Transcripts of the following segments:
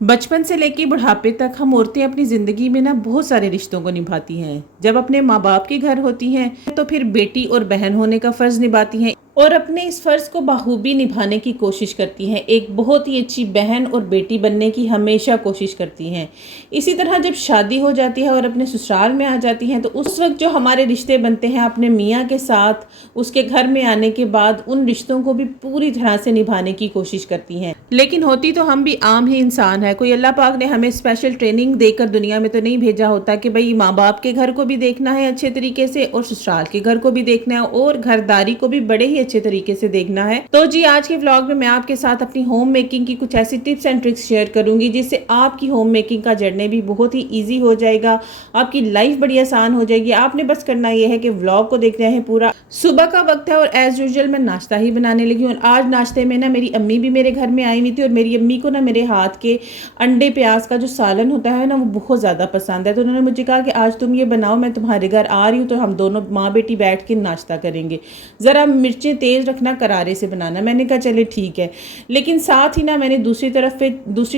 बचपन से लेके बुढ़ापे तक हम औरतें अपनी ज़िंदगी में ना बहुत सारे रिश्तों को निभाती हैं। जब अपने माँ बाप के घर होती हैं तो फिर बेटी और बहन होने का फ़र्ज़ निभाती हैं और अपने इस फ़र्ज़ को बखूबी निभाने की कोशिश करती हैं। एक बहुत ही अच्छी बहन और बेटी बनने की हमेशा कोशिश करती हैं। इसी तरह जब शादी हो जाती है और अपने ससुराल में आ जाती हैं तो उस वक्त जो हमारे रिश्ते बनते हैं अपने मियाँ के साथ, उसके घर में आने के बाद उन रिश्तों को भी पूरी तरह से निभाने की कोशिश करती हैं। लेकिन होती तो हम भी आम ही इंसान है। कोई अल्लाह पाक ने हमें स्पेशल ट्रेनिंग देकर दुनिया में तो नहीं भेजा होता कि भाई माँ बाप के घर को भी देखना है अच्छे तरीके से और ससुराल के घर को भी देखना है और घरदारी को भी बड़े ही अच्छे तरीके से देखना है। तो जी आज के व्लॉग में मैं आपके साथ अपनी होम मेकिंग की कुछ ऐसी टिप्स एंड ट्रिक्स शेयर करूंगी जिससे आपकी होम मेकिंग का जर्नी भी बहुत ही ईजी हो जाएगा, आपकी लाइफ बड़ी आसान हो जाएगी। आपने बस करना यह है कि व्लॉग को देखना है पूरा। सुबह का वक्त है और एज यूजुअल मैं नाश्ता ही बनाने लगी हूँ। आज नाश्ते में ना मेरी अम्मी भी मेरे घर में आई हुई थी और मेरी अम्मी को ना मेरे हाथ के अंडे प्याज का जो सालन होता है ना वो बहुत ज़्यादा पसंद है। तो उन्होंने मुझे कहा कि आज तुम ये बनाओ, मैं तुम्हारे घर आ रही हूँ तो हम दोनों माँ बेटी बैठ के नाश्ता करेंगे, ज़रा मिर्चें तेज़ रखना, करारे से बनाना। मैंने कहा चले ठीक है। लेकिन साथ ही ना मैंने दूसरी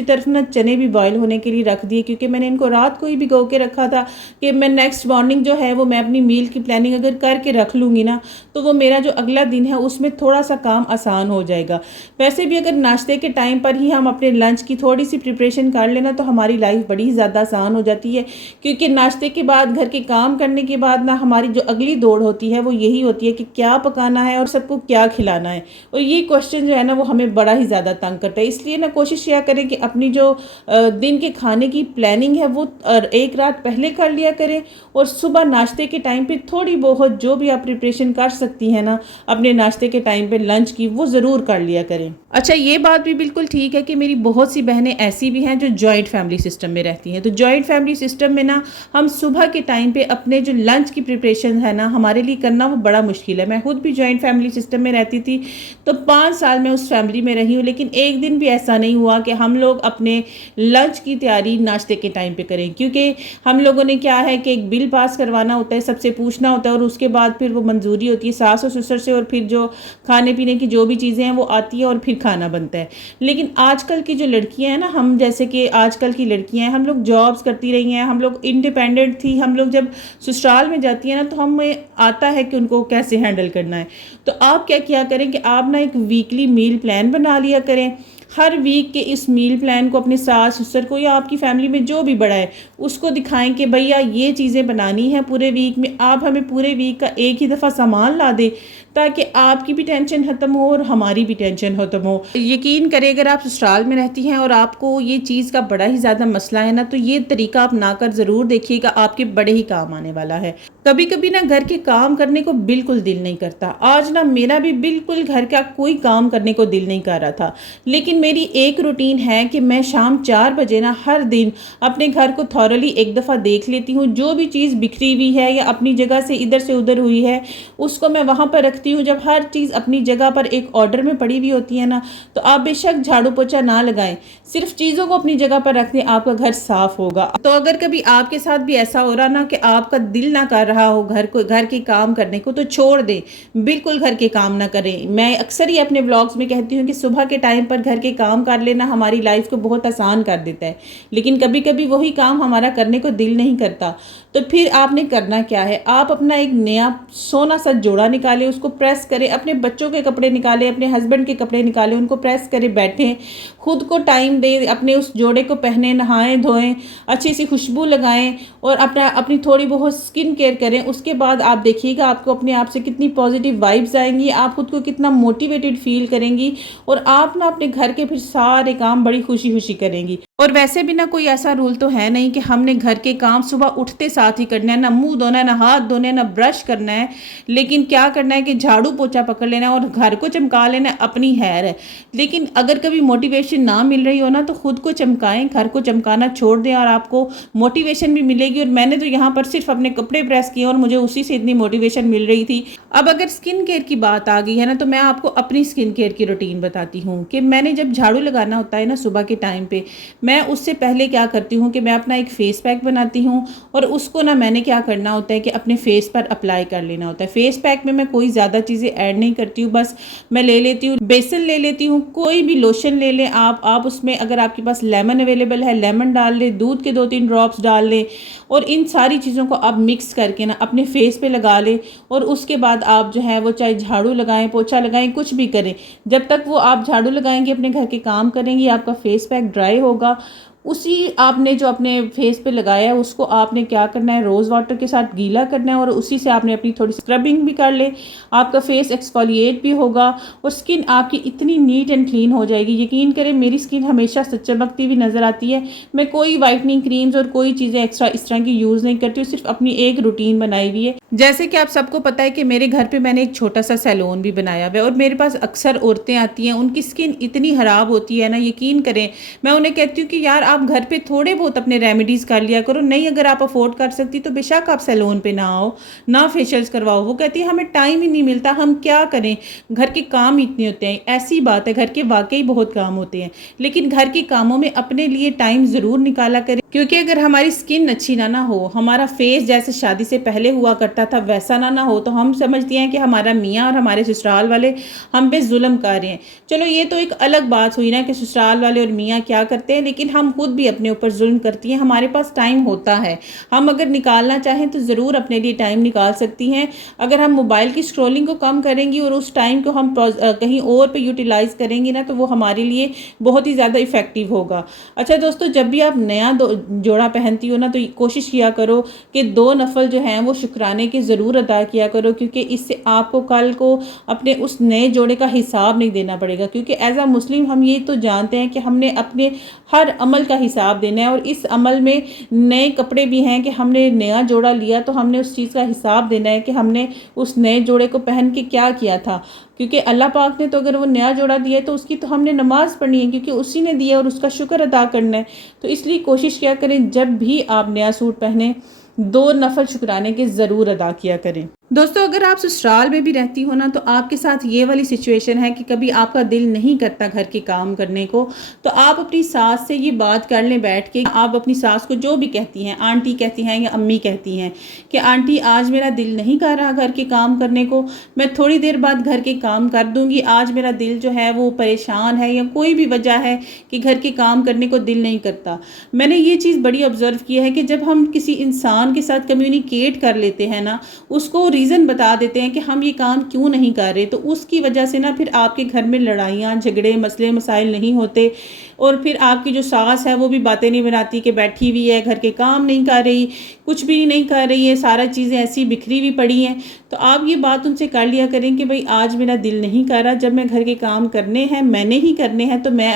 तरफ ना चने भी बॉयल होने के लिए रख दिए क्योंकि मैंने इनको रात को ही भिगो के रखा था कि मैं नेक्स्ट मॉर्निंग जो है वो मैं अपनी मील की प्लानिंग अगर करके रख लूँगी ना तो वो मेरा जो अगला दिन है उसमें थोड़ा सा काम आसान हो जाएगा। वैसे भी अगर नाश्ते के टाइम पर ही हम अपने लंच की थोड़ी सी प्रिपरेशन कर लेना तो हमारी लाइफ बड़ी ज़्यादा आसान हो जाती है, क्योंकि नाश्ते के बाद घर के काम करने के बाद ना हमारी जो अगली दौड़ होती है वो यही होती है कि क्या पकाना है और सबको क्या खिलाना है। और ये क्वेश्चन जो है ना वो हमें बड़ा ही ज़्यादा तंग करता है। इसलिए ना कोशिश यह करें कि अपनी जो दिन के खाने की प्लानिंग है वो एक रात पहले कर लिया करें और सुबह नाश्ते के टाइम पे थोड़ी बहुत जो भी आप प्रिपरेशन कर सकती हैं ना अपने नाश्ते के टाइम पे लंच की, वो ज़रूर कर लिया करें। अच्छा, ये बात भी बिल्कुल ठीक है कि मेरी बहुत सी बहनें ऐसी भी हैं जो जॉइंट फैमिली सिस्टम में रहती हैं। तो जॉइंट फैमिली सिस्टम में ना हम सुबह के टाइम पे अपने जो लंच की प्रिपरेशन है ना हमारे लिए करना वो बड़ा मुश्किल है। मैं खुद भी जॉइंट फैमिली सिस्टम में रहती थी तो 5 साल मैं उस फैमिली में रही हूँ, लेकिन एक दिन भी ऐसा नहीं हुआ कि हम लोग अपने लंच की तैयारी नाश्ते के टाइम पे करें, क्योंकि हम लोगों ने क्या है कि एक बिल पास करवाना होता है, सबसे पूछना होता है और उसके बाद फिर वो मंजूरी होती है सास और ससुर से और फिर जो खाने पीने की जो भी चीज़ें हैं वो आती है और फिर खाना बनता है। लेकिन आजकल की जो लड़कियां हैं ना, हम जैसे कि आजकल की लड़कियां हैं, हम लोग जॉब्स करती रही हैं, हम लोग इंडिपेंडेंट थी, हम लोग जब ससुराल में जाती हैं ना तो हमें आता है कि उनको कैसे हैंडल करना है। तो आप क्या किया करें कि आप ना एक वीकली मील प्लान बना लिया करें। हर वीक के इस मील प्लान को अपने सास ससुर को या आपकी फैमिली में जो भी बड़ा है उसको दिखाएं कि भैया ये चीज़ें बनानी है पूरे वीक में, आप हमें पूरे वीक का एक ही दफ़ा सामान ला दे ताकि आपकी भी टेंशन ख़त्म हो और हमारी भी टेंशन ख़त्म हो। यकीन करें अगर आप ससुराल में रहती हैं और आपको ये चीज़ का बड़ा ही ज़्यादा मसला है ना तो ये तरीका अपना कर ज़रूर देखिएगा, आपके बड़े ही काम आने वाला है। कभी कभी ना घर के काम करने को बिल्कुल दिल नहीं करता। आज ना मेरा भी बिल्कुल घर का कोई काम करने को दिल नहीं कर रहा था, लेकिन मेरी एक रूटीन है कि मैं शाम 4 बजे ना हर दिन अपने घर को थॉरली एक दफ़ा देख लेती हूँ। जो भी चीज़ बिखरी हुई है या अपनी जगह से इधर से उधर हुई है उसको मैं वहाँ पर रखती हूँ। जब हर चीज़ अपनी जगह पर एक ऑर्डर में पड़ी हुई होती है ना तो आप बेशक झाड़ू पोछा ना लगाएं, सिर्फ चीज़ों को अपनी जगह पर रख दें, आपका घर साफ होगा। तो अगर कभी आपके साथ भी ऐसा हो रहा ना कि आपका दिल ना कर रहा हो घर के काम करने को तो छोड़ दें, बिल्कुल घर के काम ना करें। मैं अक्सर ही अपने ब्लॉग्स में कहती हूँ कि सुबह के टाइम पर घर के काम कर लेना हमारी लाइफ को बहुत आसान कर देता है, लेकिन कभी कभी वही काम हमारा करने को दिल नहीं करता। तो फिर आपने करना क्या है, आप अपना एक नया सोना सा जोड़ा निकालें, उसको प्रेस करें, अपने बच्चों के कपड़े निकालें, अपने हस्बैंड के कपड़े निकालें, उनको प्रेस करें, बैठें, खुद को टाइम दें, अपने उस जोड़े को पहने, नहाएं धोएं, अच्छी सी खुशबू लगाएं और अपनी थोड़ी बहुत स्किन केयर करें। उसके बाद आप देखिएगा आपको अपने आप से कितनी पॉजिटिव वाइब्स आएंगी, आप खुद को कितना मोटिवेटेड फील करेंगी और आप ना अपने घर के फिर सारे काम बड़ी खुशी खुशी करेंगी। और वैसे भी ना कोई ऐसा रूल तो है नहीं कि हमने घर के काम सुबह उठते साथ ही करना है, ना मुंह धोना है, ना हाथ धोने, ना ब्रश करना है, लेकिन क्या करना है कि झाड़ू पोछा पकड़ लेना और घर को चमका लेना अपनी हैर है। लेकिन अगर कभी मोटिवेशन ना मिल रही हो ना तो खुद को चमकाएं, घर को चमकाना छोड़ दें और आपको मोटिवेशन भी मिलेगी। और मैंने तो यहाँ पर सिर्फ अपने कपड़े प्रेस किए और मुझे उसी से इतनी मोटिवेशन मिल रही थी। अब अगर स्किन केयर की बात आ गई है ना तो मैं आपको अपनी स्किन केयर की रूटीन बताती हूँ कि मैंने जब झाड़ू लगाना होता है ना सुबह के टाइम पे मैं उससे पहले क्या करती हूँ कि मैं अपना एक फेस पैक बनाती हूँ और उसको ना मैंने क्या करना होता है कि अपने फेस पर अप्लाई कर लेना होता है। फेस पैक में मैं कोई ज़्यादा चीज़ें ऐड नहीं करती हूँ, बस मैं ले लेती हूँ बेसन ले लेती हूँ, कोई भी लोशन ले लें आप उसमें अगर आपके पास लेमन अवेलेबल है लेमन डाल लें, दूध के 2-3 ड्रॉप्स डाल लें और इन सारी चीज़ों को आप मिक्स करके ना अपने फेस पे लगा लें। और उसके बाद आप जो है वो चाहे झाड़ू लगाएं, पोछा लगाएं, कुछ भी करें, जब तक वो आप झाड़ू लगाएंगे, अपने घर के काम करेंगी, आपका फेस पैक ड्राई होगा। उसी आपने जो अपने फेस पे लगाया है उसको आपने क्या करना है, रोज़ वाटर के साथ गीला करना है और उसी से आपने अपनी थोड़ी स्क्रबिंग भी कर ले, आपका फेस एक्सफोलिएट भी होगा और स्किन आपकी इतनी नीट एंड क्लीन हो जाएगी। यकीन करें मेरी स्किन हमेशा चमकती हुई नज़र आती है। मैं कोई वाइटनिंग क्रीम्स और कोई चीज़ें एक्स्ट्रा इस तरह की यूज़ नहीं करती हूँ, सिर्फ अपनी एक रूटीन बनाई हुई है। जैसे कि आप सबको पता है कि मेरे घर पे मैंने एक छोटा सा सैलून भी बनाया हुआ है और मेरे पास अक्सर औरतें आती हैं, उनकी स्किन इतनी ख़राब होती है ना, यकीन करें मैं उन्हें कहती हूँ कि यार आप घर पे थोड़े बहुत अपने रेमेडीज़ कर लिया करो, नहीं अगर आप अफोर्ड कर सकती तो बेशक आप सैलून पे ना आओ, ना फेशियल्स करवाओ। वो कहती है हमें टाइम ही नहीं मिलता, हम क्या करें, घर के काम इतने होते हैं। ऐसी बात है, घर के वाकई बहुत काम होते हैं, लेकिन घर के कामों में अपने लिए टाइम ज़रूर निकाला करें, क्योंकि अगर हमारी स्किन अच्छी ना हो, हमारा फेस जैसे शादी से पहले हुआ करता था वैसा ना हो, तो हम समझते हैं कि हमारा मियाँ और हमारे ससुराल वाले हम पे जुल्म कर रहे हैं। चलो ये तो एक अलग बात हुई ना कि ससुराल वाले और मियाँ क्या करते हैं, लेकिन हम खुद भी अपने ऊपर जुल्म करती हैं। हमारे पास टाइम होता है, हम अगर निकालना चाहें तो ज़रूर अपने लिए टाइम निकाल सकती हैं। अगर हम मोबाइल की स्क्रॉलिंग को कम करेंगी और उस टाइम को हम कहीं और पे यूटिलाइज करेंगी ना, तो वो हमारे लिए बहुत ही ज़्यादा इफेक्टिव होगा। अच्छा दोस्तों, जब भी आप नया जोड़ा पहनती हो ना, तो कोशिश किया करो कि 2 नफल जो हैं वो शुक्राने के ज़रूर अदा किया करो, क्योंकि इससे आपको कल को अपने उस नए जोड़े का हिसाब नहीं देना पड़ेगा। क्योंकि एज अ मुस्लिम हम ये तो जानते हैं कि हमने अपने हर अमल का हिसाब देना है, और इस अमल में नए कपड़े भी हैं कि हमने नया जोड़ा लिया तो हमने उस चीज़ का हिसाब देना है कि हमने उस नए जोड़े को पहन के क्या किया था। क्योंकि अल्लाह पाक ने तो अगर वो नया जोड़ा दिया है तो उसकी तो हमने नमाज़ पढ़नी है, क्योंकि उसी ने दिया और उसका शुक्र अदा करना है। तो इसलिए कोशिश किया करें जब भी आप नया सूट पहने 2 नफल शुक्राने के ज़रूर अदा किया करें। दोस्तों, अगर आप ससुराल में भी रहती हो ना, तो आपके साथ ये वाली सिचुएशन है कि कभी आपका दिल नहीं करता घर के काम करने को, तो आप अपनी सास से ये बात कर लें बैठ के। आप अपनी सास को जो भी कहती हैं, आंटी कहती हैं या अम्मी कहती हैं कि आंटी आज मेरा दिल नहीं कर रहा घर के काम करने को, मैं थोड़ी देर बाद घर के काम कर दूंगी, आज मेरा दिल जो है वो परेशान है या कोई भी वजह है कि घर के काम करने को दिल नहीं करता। मैंने ये चीज़ बड़ी ऑब्जर्व की है कि जब हम किसी इंसान के साथ कम्युनिकेट कर लेते हैं ना, उसको रीज़न बता देते हैं कि हम ये काम क्यों नहीं कर रहे, तो उसकी वजह से ना फिर आपके घर में लड़ाइयाँ झगड़े मसले मसाइल नहीं होते। और फिर आपकी जो सास है वो भी बातें नहीं बनाती कि बैठी हुई है, घर के काम नहीं कर रही, कुछ भी नहीं कर रही है, सारा चीज़ें ऐसी बिखरी हुई पड़ी हैं। तो आप ये बात उनसे कर लिया करें कि भाई आज मेरा दिल नहीं कर रहा, जब मैं घर के काम करने हैं मैंने ही करने हैं, तो मैं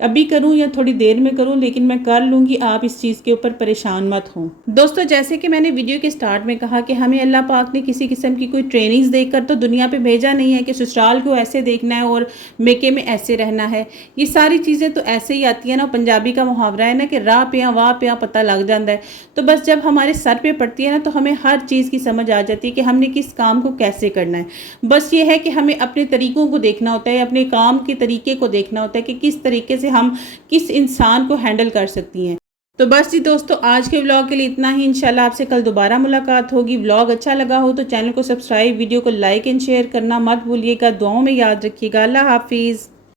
अभी करूं या थोड़ी देर में करूं, लेकिन मैं कर लूँगी, आप इस चीज़ के ऊपर परेशान मत हों। दोस्तों, जैसे कि मैंने वीडियो के स्टार्ट में कहा कि हमें अल्लाह पाक ने किसी किस्म की कोई ट्रेनिंग्स देकर तो दुनिया पे भेजा नहीं है कि ससुराल को ऐसे देखना है और मेके में ऐसे रहना है। ये सारी चीज़ें तो ऐसे ही आती है ना, पंजाबी का मुहावरा है ना कि राह पे वाह पे पता लग जाता है। तो बस जब हमारे सर पे पड़ती है ना, तो हमें हर चीज़ की समझ आ जाती है कि हमने किस काम को कैसे करना है। बस ये है कि हमें अपने तरीकों को देखना होता है, अपने काम के तरीके को देखना होता है कि किस तरीके से हम किस इंसान को हैंडल कर सकती हैं। तो बस जी दोस्तों, आज के व्लॉग के लिए इतना ही। इंशाल्लाह आपसे कल दोबारा मुलाकात होगी। व्लॉग अच्छा लगा हो तो चैनल को सब्सक्राइब, वीडियो को लाइक एंड शेयर करना मत भूलिएगा। दुआओं में याद रखिएगा। अल्लाह हाफिज़।